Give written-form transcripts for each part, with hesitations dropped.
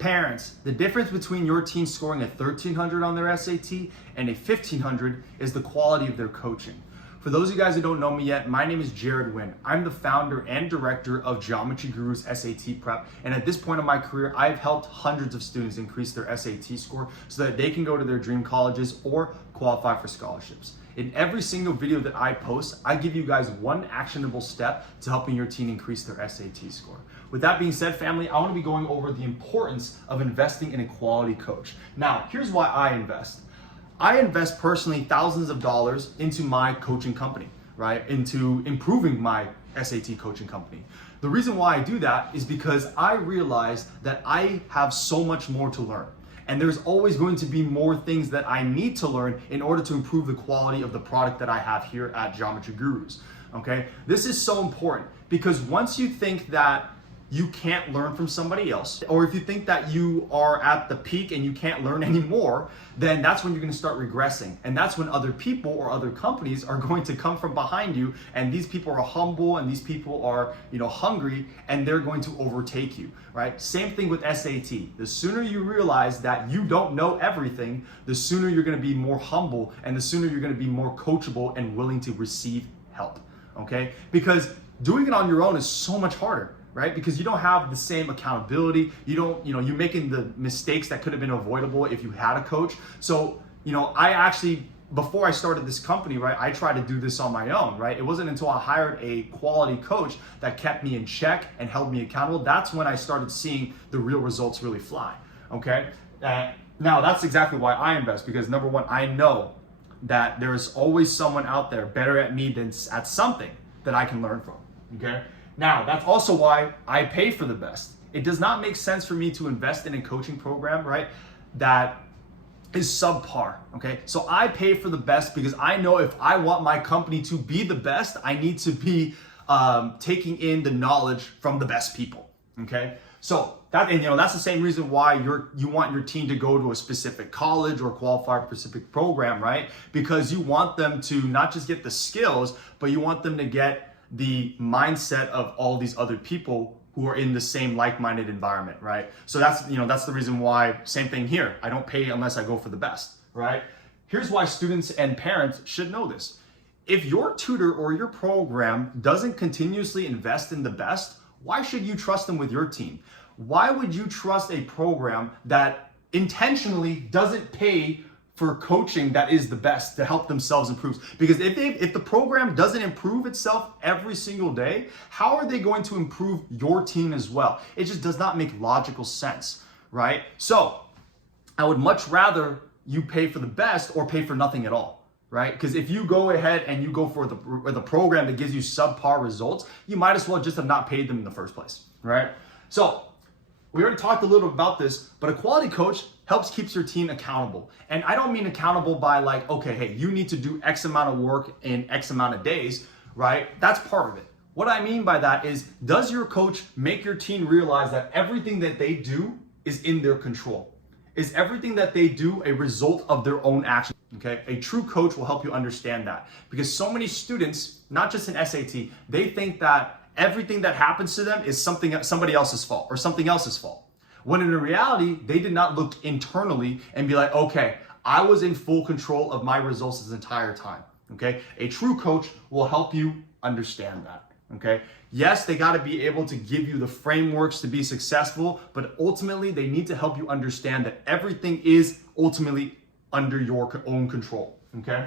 Parents, the difference between your teen scoring a 1300 on their SAT and a 1500 is the quality of their coaching. For those of you guys who don't know me yet, my name is Jared Wynn. I'm the founder and director of Geometry Gurus SAT Prep. And at this point in my career, I've helped hundreds of students increase their SAT score so that they can go to their dream colleges or qualify for scholarships. In every single video that I post, I give you guys one actionable step to helping your teen increase their SAT score. With that being said, family, I want to be going over the importance of investing in a quality coach. Now, here's why I invest. I invest personally thousands of dollars into my coaching company, right? Into improving my SAT coaching company. The reason why I do that is because I realize that I have so much more to learn. And there's always going to be more things that I need to learn in order to improve the quality of the product that I have here at Geometry Gurus, okay? This is so important because once you think that you can't learn from somebody else, or if you think that you are at the peak and you can't learn anymore, then that's when you're gonna start regressing. And that's when other people or other companies are going to come from behind you, and these people are humble and these people are, hungry, and they're going to overtake you, right? Same thing with SAT. The sooner you realize that you don't know everything, the sooner you're gonna be more humble and the sooner you're gonna be more coachable and willing to receive help, okay? Because doing it on your own is so much harder, right? Because you don't have the same accountability. You're making the mistakes that could have been avoidable if you had a coach. So, I actually, before I started this company, right, I tried to do this on my own, right? It wasn't until I hired a quality coach that kept me in check and held me accountable. That's when I started seeing the real results really fly, okay? Now, that's exactly why I invest, because number one, I know that there's always someone out there better at me than at something that I can learn from, okay? Now, that's also why I pay for the best. It does not make sense for me to invest in a coaching program, right, that is subpar, okay? So I pay for the best because I know if I want my company to be the best, I need to be taking in the knowledge from the best people, okay? So that's the same reason why you want your team to go to a specific college or qualify for a specific program, right? Because you want them to not just get the skills, but you want them to get the mindset of all these other people who are in the same like-minded environment, right? So that's the reason why, same thing here. I don't pay unless I go for the best, right? Here's why students and parents should know this. If your tutor or your program doesn't continuously invest in the best, why should you trust them with your team? Why would you trust a program that intentionally doesn't pay for coaching that is the best to help themselves improve? Because if the program doesn't improve itself every single day, how are they going to improve your team as well? It just does not make logical sense, right? So I would much rather you pay for the best or pay for nothing at all, right? Because if you go ahead and you go for the program that gives you subpar results, you might as well just have not paid them in the first place, right? So we already talked a little about this, but a quality coach helps keeps your team accountable. And I don't mean accountable by like, okay, hey, you need to do X amount of work in X amount of days, right? That's part of it. What I mean by that is, does your coach make your team realize that everything that they do is in their control? Is everything that they do a result of their own action? Okay, a true coach will help you understand that, because so many students, not just in SAT, they think that everything that happens to them is somebody else's fault or something else's fault. When in reality, they did not look internally and be like, okay, I was in full control of my results this entire time, okay? A true coach will help you understand that, okay? Yes, they gotta be able to give you the frameworks to be successful, but ultimately they need to help you understand that everything is ultimately under your own control, okay?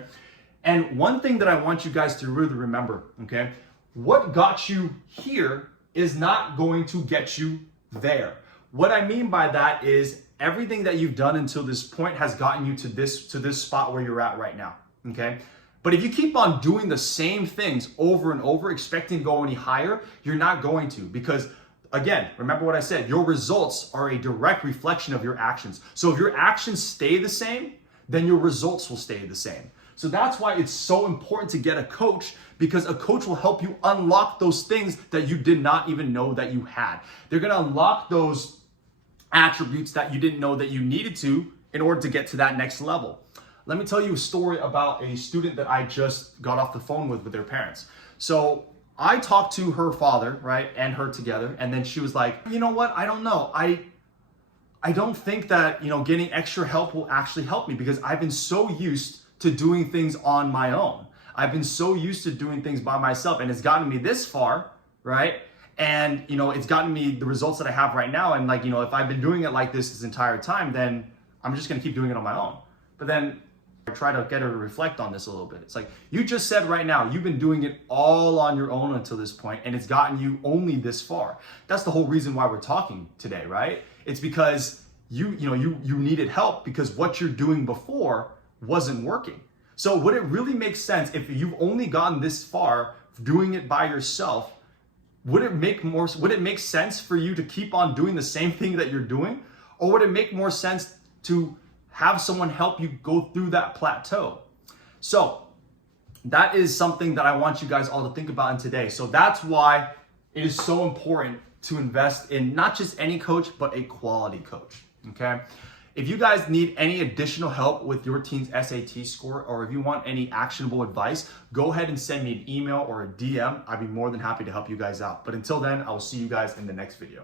And one thing that I want you guys to really remember, okay? What got you here is not going to get you there. What I mean by that is everything that you've done until this point has gotten you to this spot where you're at right now, okay? But if you keep on doing the same things over and over, expecting to go any higher, you're not going to, because again, remember what I said, your results are a direct reflection of your actions. So if your actions stay the same, then your results will stay the same. So that's why it's so important to get a coach, because a coach will help you unlock those things that you did not even know that you had. They're gonna unlock those attributes that you didn't know that you needed to in order to get to that next level. Let me tell you a story about a student that I just got off the phone with their parents. So I talked to her father, right, and her together, and then she was like, you know what, I don't know. I don't think that, getting extra help will actually help me because I've been so used to doing things on my own. I've been so used to doing things by myself, and it's gotten me this far, right? And, it's gotten me the results that I have right now. And like, if I've been doing it like this entire time, then I'm just going to keep doing it on my own. But then I try to get her to reflect on this a little bit. It's like, you just said right now, you've been doing it all on your own until this point, and it's gotten you only this far. That's the whole reason why we're talking today, right? It's because you needed help because what you're doing before wasn't working. So would it really make sense if you've only gotten this far doing it by yourself? Would it make sense for you to keep on doing the same thing that you're doing? Or would it make more sense to have someone help you go through that plateau? So that is something that I want you guys all to think about in today. So that's why it is so important to invest in not just any coach, but a quality coach, okay? If you guys need any additional help with your teen's SAT score, or if you want any actionable advice, go ahead and send me an email or a DM. I'd be more than happy to help you guys out. But until then, I will see you guys in the next video.